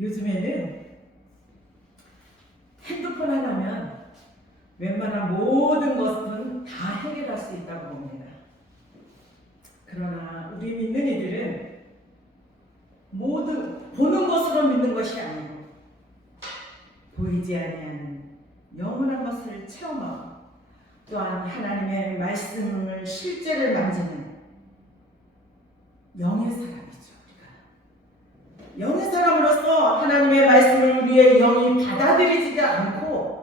요즘에는 핸드폰 하나면 웬만한 모든 것은 다 해결할 수 있다고 봅니다. 그러나 우리 믿는 이들은 모두 보는 것으로 믿는 것이 아니고 보이지 아니하는 영원한 것을 체험하고 또한 하나님의 말씀을 실제를 만지는 영의 사람이죠. 우리가 영의 사람으로서 하나님의 말씀을 우리의 영이 받아들이지 않고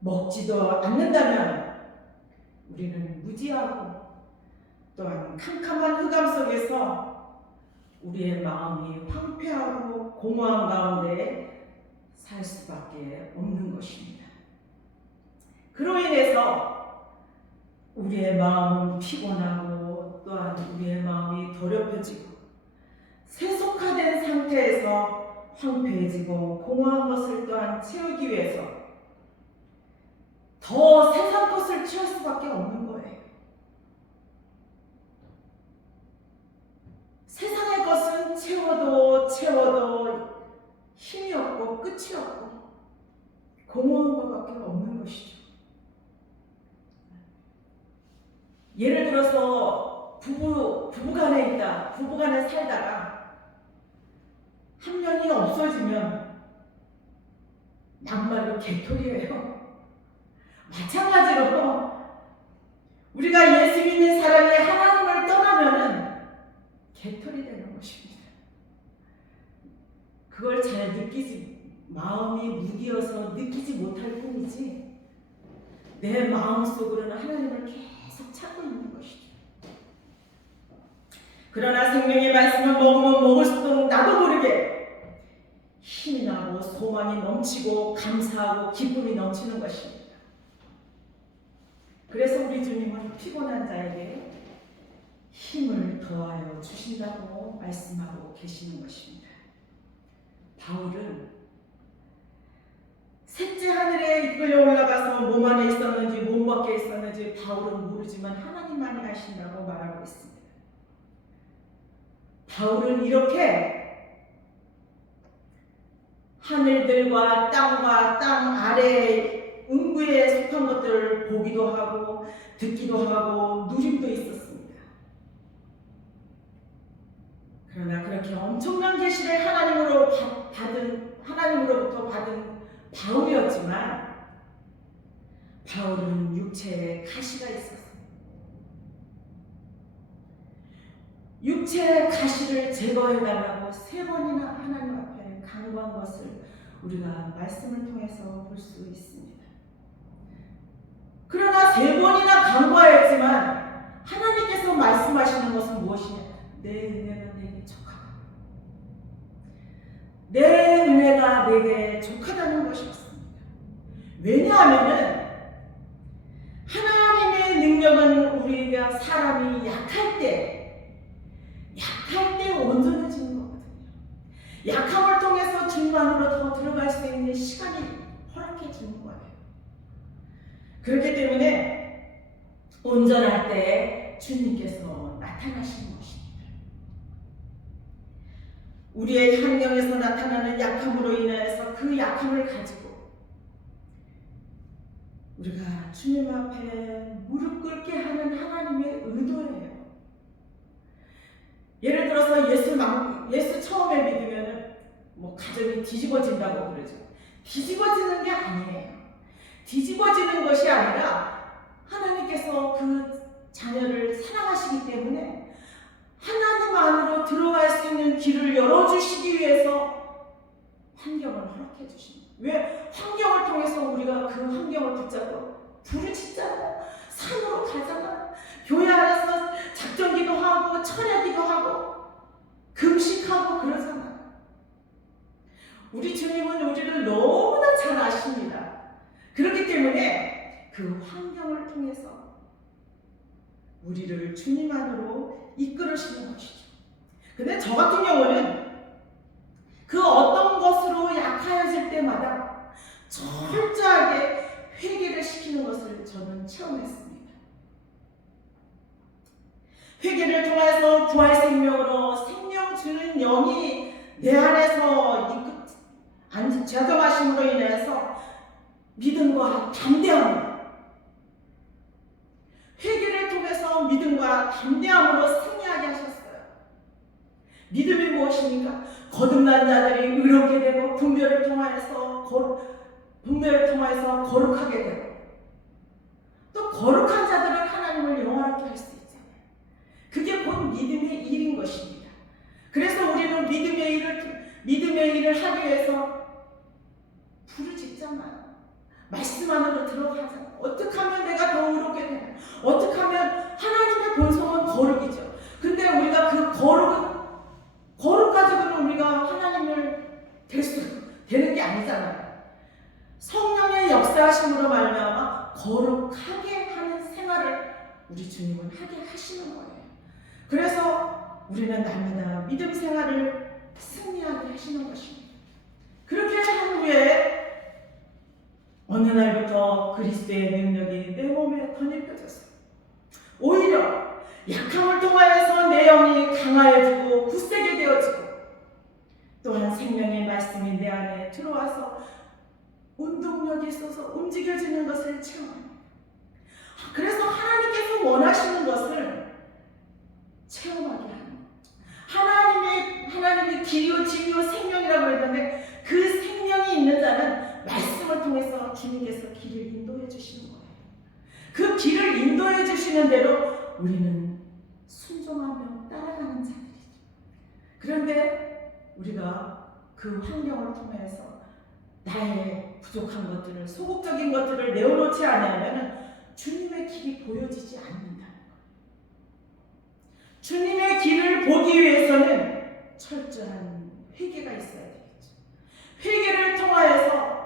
먹지도 않는다면 우리는 무지하고 또한 캄캄한 흑암 속에서 우리의 마음이 황폐하고 공허한 가운데 살 수밖에 없는 것입니다. 그로 인해서 우리의 마음은 피곤하고 또한 우리의 마음이 더럽혀지고 세속화된 상태에서 황폐해지고 공허한 것을 또한 채우기 위해서 더 세상 것을 취할 수밖에 없는 거예요. 세상의 것은 채워도 힘이 없고 끝이 없고 공허한 것밖에 없는 것이죠. 예를 들어서 부부간에 살다가 한 명이 없어지면 막말로 개토리예요. 마찬가지로 우리가 예수 믿는 사람이 하나님을 떠나면은 개토리 되는 것입니다. 그걸 잘 마음이 무디어서 느끼지 못할 뿐이지 내 마음속으로는 하나님을 계속 찾고 있는 것이죠. 그러나 생명의 말씀을 먹으면 먹을수록 나도 모르게 힘이 나고 소망이 넘치고 감사하고 기쁨이 넘치는 것입니다. 그래서 우리 주님은 피곤한 자에게 힘을 더하여 주신다고 말씀하고 계시는 것입니다. 바울은 셋째 하늘에 이끌려 올라가서 몸 안에 있었는지 몸 밖에 있었는지 바울은 모르지만 하나님만이 아신다고 말하고 있습니다. 바울은 이렇게 하늘들과 땅 아래의 음부에 속한 것들을 보기도 하고 듣기도 하고 누림도 있었습니다. 그러나 그렇게 엄청난 계시를 하나님으로부터 받은 바울이었지만 바울은 육체에 가시가 있었습니다. 육체의 가시를 제거해달라고 3번이나 하나님 앞에 간구한 것을 우리가 말씀을 통해서 볼 수 있습니다. 그러나 3번이나 간구하였지만 하나님께서 말씀하시는 것은 무엇이냐? 내 은혜가 내게 족하다. 내 은혜가 내게 족하다는 것이었습니다. 왜냐하면 하나님의 능력은 우리가 사람이 약할 때 온전해지는 거거든요. 약함을 통해서 주님만으로 더 들어갈 수 있는 시간이 허락해 주는 거예요. 그렇기 때문에 온전할 때 주님께서 나타나시는 것입니다. 우리의 환경에서 나타나는 약함으로 인해서 그 약함을 가지고 우리가 주님 앞에 무릎 꿇게 하는 하나님의 의도예요. 예를 들어서 예수 처음에 믿으면 가정이 뒤집어진다고 그러죠. 뒤집어지는 게 아니에요. 뒤집어지는 것이 아니라 하나님께서 그 자녀를 사랑하시기 때문에 하나님 안으로 들어갈 수 있는 길을 열어주시기 위해서 환경을 허락해 주십니다. 왜? 환경을 통해서 우리가 그 환경을 붙잡고 부르짖잖아요. 산으로 가잖아요. 교회 안에서 작정기도 하고 철야기도 하고 금식하고 그러잖아요. 우리 주님은 우리를 너무나 잘 아십니다. 그렇기 때문에 그 환경을 통해서 우리를 주님 안으로 이끌으시는 것이죠. 근데 저 같은 경우는 그 어떤 것으로 약하여질 때마다 철저하게 회개를 시키는 것을 저는 체험했습니다. 회개를 통해서 부활 생명으로 생명 주는 영이 내 안에서 작용하심으로 인해서 믿음과 담대함, 회개를 통해서 믿음과 담대함으로 승리하게 하셨어요. 믿음이 무엇입니까? 거듭난 자들이 의롭게 되고 분별을 통하여서 거룩하게 되고, 또 거룩한 자들은 하나님을 영원하게 할 수 있잖아요. 그게 곧 믿음의 일인 것입니다. 그래서 우리는 믿음의 일을 하기 위해서 부르짖잖아요. 말씀 안으로 들어가잖아요. 어떻게 하면 내가 더 의롭게 되나? 어떻게 하면 하나님의 본성은 거룩이죠. 근데 우리가 그 거룩 가지고는 우리가 하나님을 되는 게 아니잖아요. 성령의 역사하심으로 말미암아 거룩하게 하는 생활을 우리 주님은 하게 하시는 거예요. 그래서 우리는 날마다 믿음 생활을 승리하게 하시는 것입니다. 그렇게 한 후에 어느 날부터 그리스도의 능력이 내 몸에 덧입혀졌어요. 오히려 약함을 통하여서 내 영이 강하여지고 굳세게 되어지고, 또한 생명의 말씀이 내 안에 들어와서 운동력이 있어서 움직여지는 것을 체험합니다. 그래서 하나님께서 원하시는 것을 체험하게 하는, 하나님이 길이요 진리요 생명이라고 했는데, 그 생명이 있는 자는 말씀을 통해서 주님께서 길을 인도해 주시는 거예요. 그 길을 인도해 주시는 대로 우리는 순종하며 따라가는 자들이죠. 그런데 우리가 그 환경을 통해서 나의 부족한 것들을, 소극적인 것들을 내어놓지 않으면 주님의 길이 보여지지 않는다는 거예요. 주님의 길을 보기 위해서는 철저한 회개가 있어야 되겠죠. 회개를 통하여서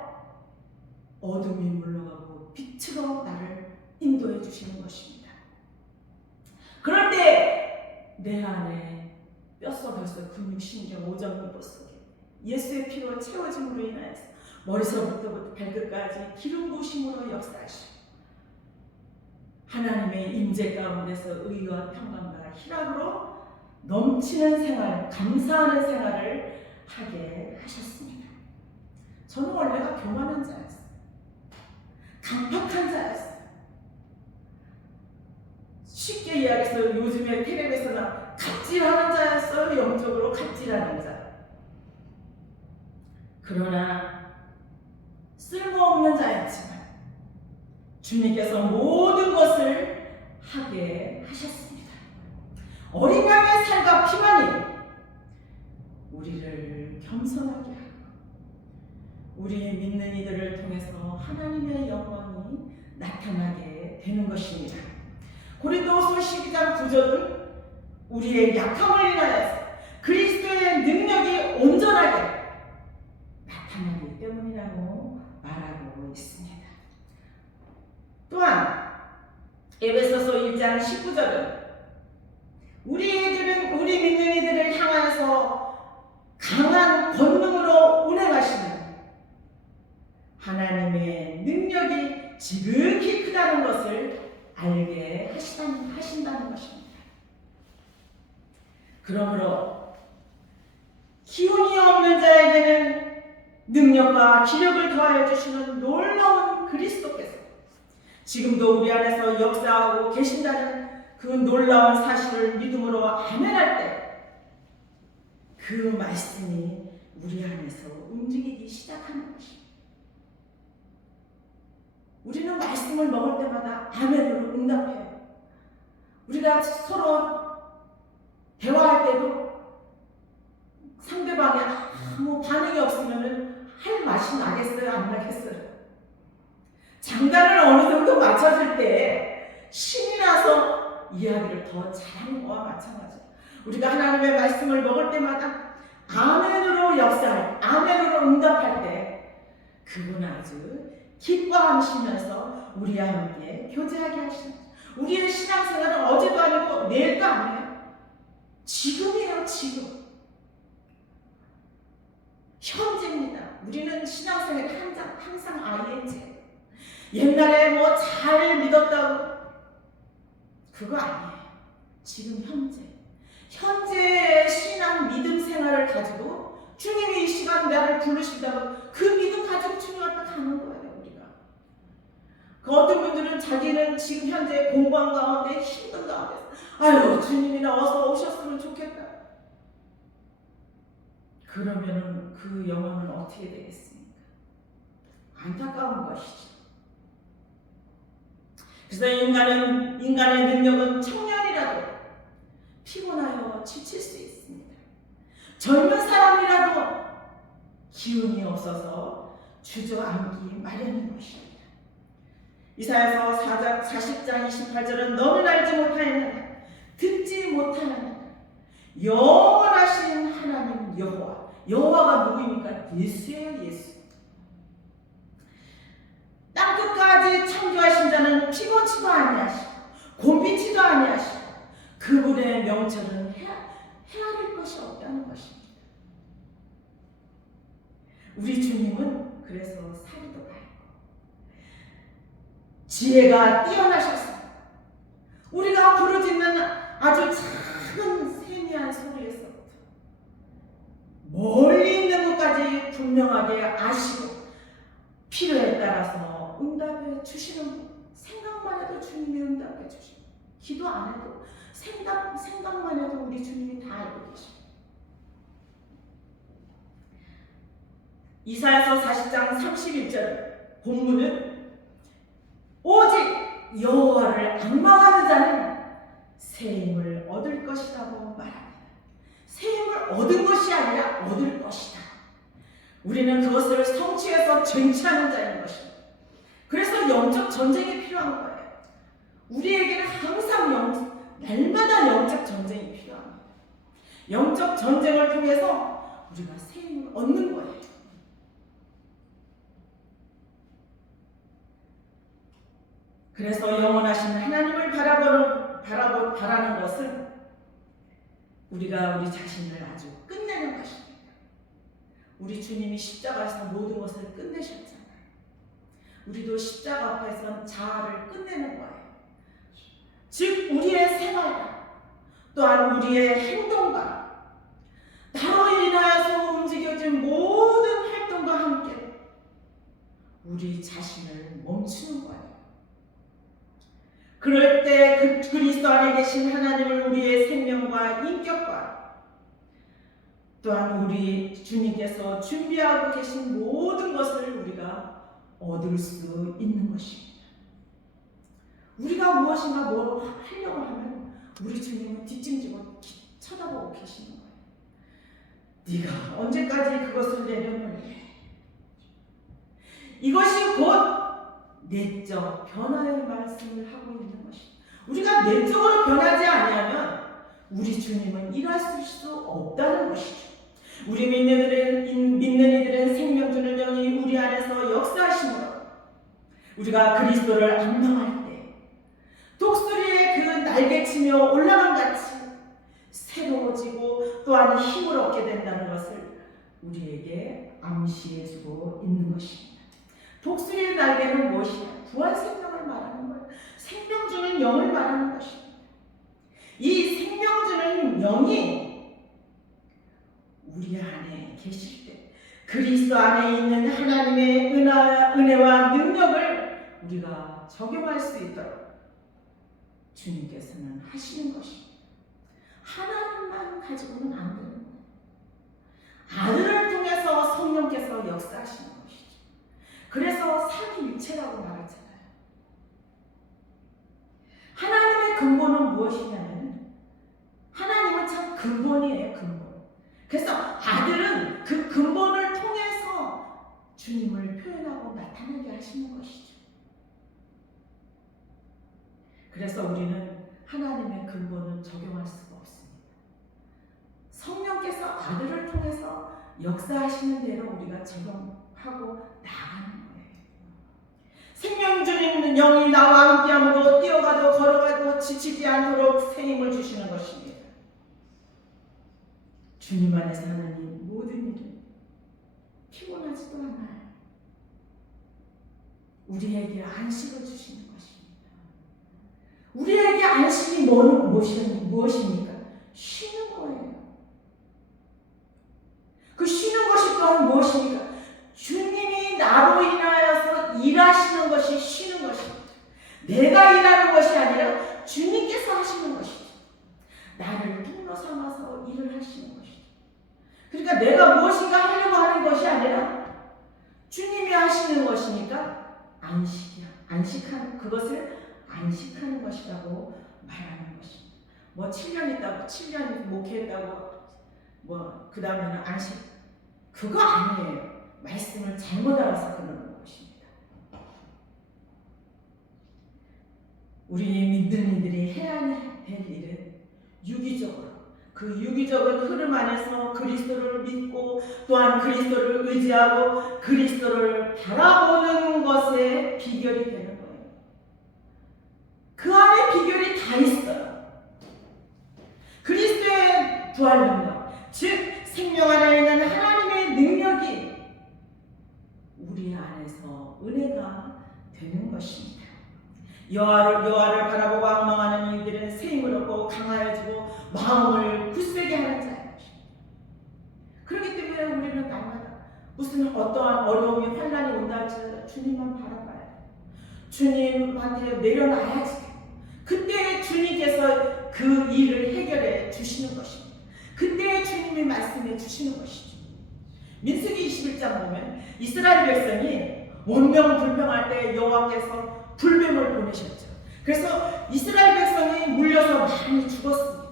어둠이 물러가고 빛으로 나를 인도해 주시는 것입니다. 그럴 때 내 안에 뼛속에서 근육, 신경, 오장, 미보 속에 예수의 피로 채워짐으로 인하여서 머리서부터 발끝까지 기름 부으심으로 역사하시고, 하나님의 임재 가운데서 의와 평강과 희락으로 넘치는 생활, 감사하는 생활을 하게 하셨습니다. 저는 원래가 교만한 자였어요. 강팍한 자였어요. 쉽게 이야기해서 요즘에 텔레비에서나 갑질하는 자였어요. 영적으로 갑질하는 자. 그러나 쓸모없는 자였지만 주님께서 모든 것을 하게 하셨습니다. 어린 양의 살과 피만이 우리를 겸손하게 하고, 우리 믿는 이들을 통해서 하나님의 영광이 나타나게 되는 것입니다. 고린도후서 12장 9절은 우리의 약함을 인하여서 그리스도의 능력이 온전하게 나타나기 때문이라고 말하고 있습니다. 또한 에베소서 1장 19절은 우리 믿는 이들을 향하여서 강한 권능으로 운행하시는 하나님의 능력이 지극히 크다는 것을 알게 하신다는 것입니다. 그러므로 기운이 없는 자에게는 능력과 기력을 더하여 주시는 놀라운 그리스도께서 지금도 우리 안에서 역사하고 계신다는 그 놀라운 사실을 믿음으로 아멘할 때 그 말씀이 우리 안에서 움직이기 시작하는 것입니다. 우리는 말씀을 먹을 때마다 아멘으로 응답해요. 우리가 서로 대화할 때도 상대방이 아무 반응이 없으면 할 맛이 나겠어요? 안 나겠어요? 장단을 어느 정도 맞춰줄 때 신이 나서 이야기를 더 잘하는 거와 마찬가지예요. 우리가 하나님의 말씀을 먹을 때마다 아멘으로 역사할, 아멘으로 응답할 때 그분 아주 기뻐하시면서 우리와 함께 교제하게 하시는 거죠. 우리의 신앙생활은 어제도 아니고 내일도 아니에요. 지금이에요, 지금. 현재입니다. 우리는 신앙생활이 항상 ING. 옛날에 뭐 잘 믿었다고 그거 아니에요. 지금 현재의 신앙 믿음 생활을 가지고 나를 부르신다면 그 믿음 가지고 주님 앞에 가는 거예요. 우리가. 그 어떤 분들은 자기는 지금 현재 공부한 가운데 힘든 가운데 아유 주님이 나와서 오셨으면 좋겠다. 그러면은 그 영혼은 어떻게 되겠습니까? 안타까운 것이죠. 그래서 인간의 능력은 청년이라도 피곤하여 지칠 수 있습니다. 젊은 사람이라도 기운이 없어서 주저앉기 마련인 것입니다. 이사야서 40장 28절은 너는 알지 못하였느냐 듣지 못하느냐 영원하신 하나님 여호와. 여호와가 누구입니까? 예수예요. 예수. 땅끝까지 창조하신 자는 피곤치도 아니하시고 곤비치도 아니하시고 그분의 명철은 헤아릴 것이 없다는 것입니다. 우리 주님은 그래서 사리도 밝고 지혜가 뛰어나셔서 우리가 부르짖는 아주 작은 세미한 소리에서부터 멀리 있는 것까지 분명하게 아시고 필요에 따라서 응답해 주시는 생각만 해도 주님이 응답해 주시고 기도 안 해도 생각만 해도 우리 주님이 다 알고 계십니다. 이사야서 40장 31절 본문은 오직 여호와를 앙망하는 자는 새 힘을 얻을 것이라고 말합니다. 새 힘을 얻은 것이 아니라 얻을 것이다. 우리는 그것을 성취해서 쟁취하는 자인 것입니다. 그래서 영적 전쟁이 필요한 거예요. 우리에게는 항상 날마다 영적 전쟁이 필요합니다. 영적 전쟁을 통해서 우리가 새 힘을 얻는 거예요. 그래서 영원하신 하나님을 바라는 것은 우리가 우리 자신을 아주 끝내는 것입니다. 우리 주님이 십자가에서 모든 것을 끝내셨잖아요. 우리도 십자가 앞에서 자아를 끝내는 거예요. 즉 우리의 생활과 또한 우리의 행동과 나로 인하여서 움직여진 모든 활동과 함께 우리 자신을 멈추는 거예요. 그럴 때 그 그리스도 안에 계신 하나님을 우리의 생명과 인격과 또한 우리 주님께서 준비하고 계신 모든 것을 우리가 얻을 수 있는 것입니다. 우리가 무엇인가 뭘 하려고 하면 우리 주님은 뒷짐지고 쳐다보고 계시는 거예요. 네가 언제까지 그것을 내려놓을래? 이것이 곧 내적 변화의 말씀을 하고 있는 것입니다. 우리가 내적으로 변하지 않으면 우리 주님은 일하실 수 없다는 것이죠. 우리 믿는 이들은 생명 주는 영이 우리 안에서 역사하시므로 우리가 그리스도를 앙망할 때 독수리의 그 날개치며 올라간 같이 새로워지고 또한 힘을 얻게 된다는 것을 우리에게 암시해주고 있는 것입니다. 독수리의 날개는 무엇이냐? 부활 생명을 말하는 거예요. 생명 주는 영을 말하는 것입니다. 이 생명 주는 영이 우리 안에 계실 때 그리스도 안에 있는 하나님의 은혜와 능력을 우리가 적용할 수 있도록 주님께서는 하시는 것입니다. 하나님만 가지고는 안 되는 거예요. 아들을 통해서 성령께서 역사하시는 것이죠. 그래서 삼위일체라고 말하잖아요. 하나님의 근본은 무엇이냐면 하나님은 참 근본이에요. 근본. 그래서 아들은 그 근본을 통해서 주님을 표현하고 나타나게 하시는 것이죠. 그래서 우리는 하나님의 근본은 적용할 수가 없습니다. 성령께서 아들을 통해서 역사하시는 대로 우리가 적용하고 나가는 거예요. 생명 주는 영이 나와 함께함으로 뛰어가도 걸어가도 지치지 않도록 새 힘을 주시는 것입니다. 주님 안에서 하는 모든 일은 피곤하지도 않아요. 우리에게 안식을 주시는 것입니다. 우리에게 안식이 무엇입니까? 쉬는 거예요. 그 쉬는 것이 또한 무엇입니까? 내가 일하는 것이 아니라 주님께서 하시는 것이죠. 나를 통로 삼아서 일을 하시는 것이죠. 그러니까 내가 무엇인가 하려고 하는 것이 아니라 주님이 하시는 것이니까 안식하는 그것을 안식하는 것이라고 말하는 것입니다. 뭐 7년 있다고 7년 목회했다고 뭐 그 다음에는 안식 그거 아니에요. 말씀을 잘못 알아서 그러는 것입니다. 우리 믿는 이들이 해야 될 일은 유기적으로 그 유기적인 흐름 안에서 그리스도를 믿고 또한 그리스도를 의지하고 그리스도를 바라보는 것에 비결이 되는 거예요. 그 안에 비결이 다 있어요. 그리스도의 부활 능력, 즉 생명 안에 있는 하나님의 능력이 우리 안에서 은혜가 되는 것입니다. 여호와를 바라보고 악망하는 이들은 새 힘을 얻고 강하여지고 마음을 굳세게 하는 자인 것입니다. 그렇기 때문에 우리는 날마다 무슨 어떠한 어려움이 환난이 온다 할지라도 주님만 바라봐야 돼요. 주님한테 내려놔야지. 그때 주님께서 그 일을 해결해 주시는 것입니다. 그때 주님이 말씀해 주시는 것이죠. 민수기 21장 보면 이스라엘 백성이 원명불평할 때 여호와께서 불뱀을 보내셨죠. 그래서 이스라엘 백성이 물려서 많이 죽었습니다.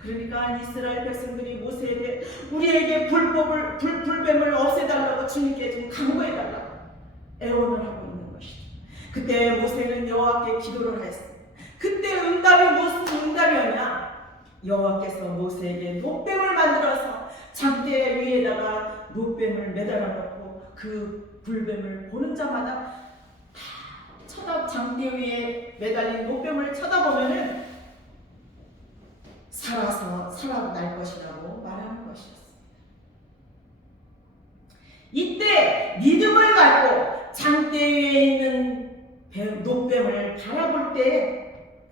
그러니까 이스라엘 백성들이 모세에게 우리에게 불뱀을 없애달라고 주님께 좀 강구해달라고 애원을 하고 있는 것이죠. 그때 모세는 여호와께 기도를 했습니다. 그때 응답이 무슨 응답이었냐? 여호와께서 모세에게 노뱀을 만들어서 장대 위에다가 노뱀을 매달아 놓고 그 불뱀을 보는 자마다 장대 위에 매달린 노뱀을 쳐다보면은 살아날 것이라고 말하는 것이었습니다. 이때 믿음을 갖고 장대 위에 있는 노뱀을 바라볼 때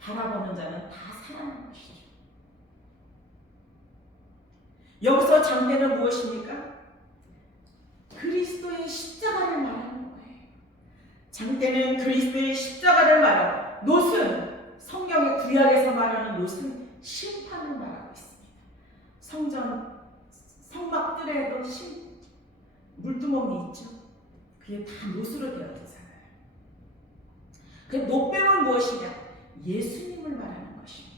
바라보는 자는 다 살아난 것이죠. 여기서 장대는 무엇입니까? 그리스도의 십자가를 말하는 거예요. 장대는 그리스도의 십자가를 말하고 놋은 성경의 구약에서 말하는 놋은 심판을 말하고 있습니다. 성막 뜰에도 물두멍이 있죠. 그게 다 놋으로 되어 있잖아요. 그 놋뱀은 무엇이냐? 예수님을 말하는 것입니다.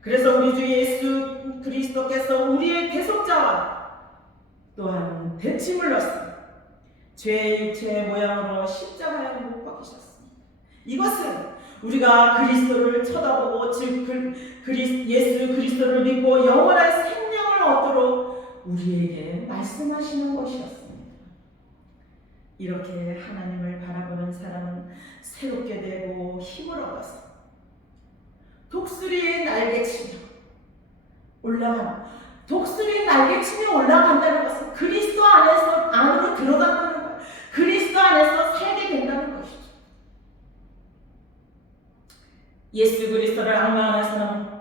그래서 우리 주 예수 그리스도께서 우리의 대속자와 또한 대침을 넣습니다. 죄의 육체의 모양으로 십자가에 못 박히셨습니다. 이것은 우리가 그리스도를 쳐다보고 즉 예수 그리스도를 믿고 영원한 생명을 얻도록 우리에게 말씀하시는 것이었습니다. 이렇게 하나님을 바라보는 사람은 새롭게 되고 힘을 얻어서 독수리의 날개치며 올라간다는 것은 그리스도 안으로 들어간다는 거예요. 그리스도 안에서 살게 된다는 것이죠. 예수 그리스도를 악망하는 사람은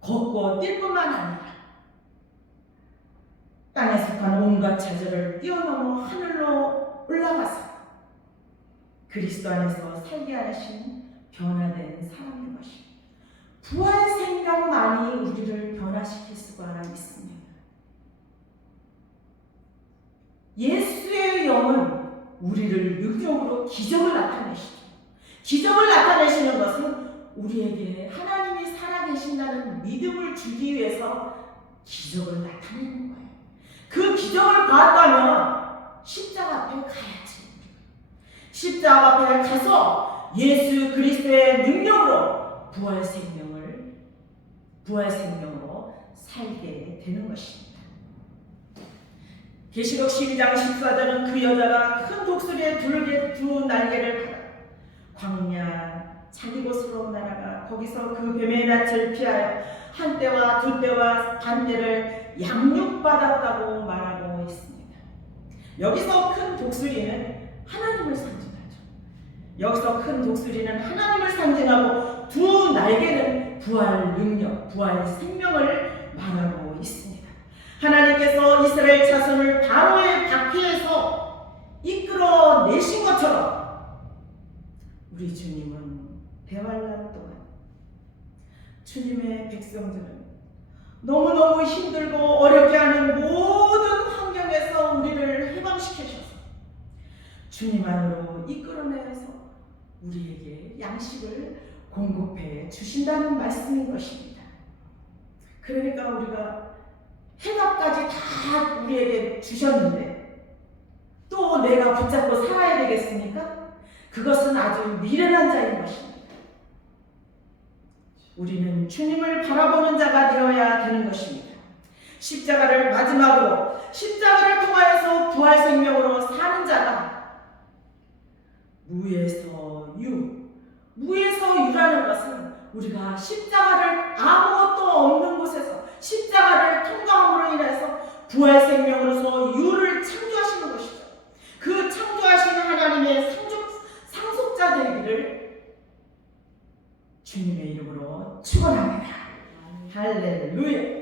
걷고 뛸 뿐만 아니라 땅에 속한 온갖 좌절을 뛰어넘어 하늘로 올라가서 그리스도 안에서 살게 하신 변화된 사람인 것입니다. 부활 생명만이 우리를 변화시킬 수가 있습니다. 예수의 영은 우리를 능력으로 기적을 나타내시죠. 기적을 나타내시는 것은 우리에게 하나님이 살아계신다는 믿음을 주기 위해서 기적을 나타내는 거예요. 그 기적을 봤다면 십자가 앞에 가야지. 십자가 앞에 가서 예수 그리스도의 능력으로 부활 생명으로 살게 되는 것입니다. 계시록 12장 14절은 그 여자가 큰 독수리의 두 날개를 받아 광야 자기 곳으로 날아가 거기서 그 뱀의 낯을 피하여 한 때와 두 때와 반 때를 양육받았다고 말하고 있습니다. 여기서 큰 독수리는 하나님을 상징하죠. 여기서 큰 독수리는 하나님을 상징하고 두 날개는 부활 능력, 부활 생명을 말하고 있습니다. 하나님께서 이스라엘 자손을 바로의 박해에서 이끌어내신 것처럼 우리 주님은 대환란 동안 주님의 백성들은 너무너무 힘들고 어렵게 하는 모든 환경에서 우리를 해방시키셔서 주님 안으로 이끌어내서 우리에게 양식을 공급해 주신다는 말씀인 것입니다. 그러니까 우리가 해답까지 다 우리에게 주셨는데 또 내가 붙잡고 살아야 되겠습니까? 그것은 아주 미련한 자인 것입니다. 우리는 주님을 바라보는 자가 되어야 되는 것입니다. 십자가를 마지막으로 십자가를 통하여서 부활 생명으로 사는 자가 무에서 유라는 것은 우리가 십자가를 아무것도 없는 곳에서 십자가를 통과함으로 인해서 부활 생명으로서 유를 창조하시는 것이죠. 그 창조하시는 하나님의 상속자 되기를 주님의 이름으로 축원합니다. 할렐루야.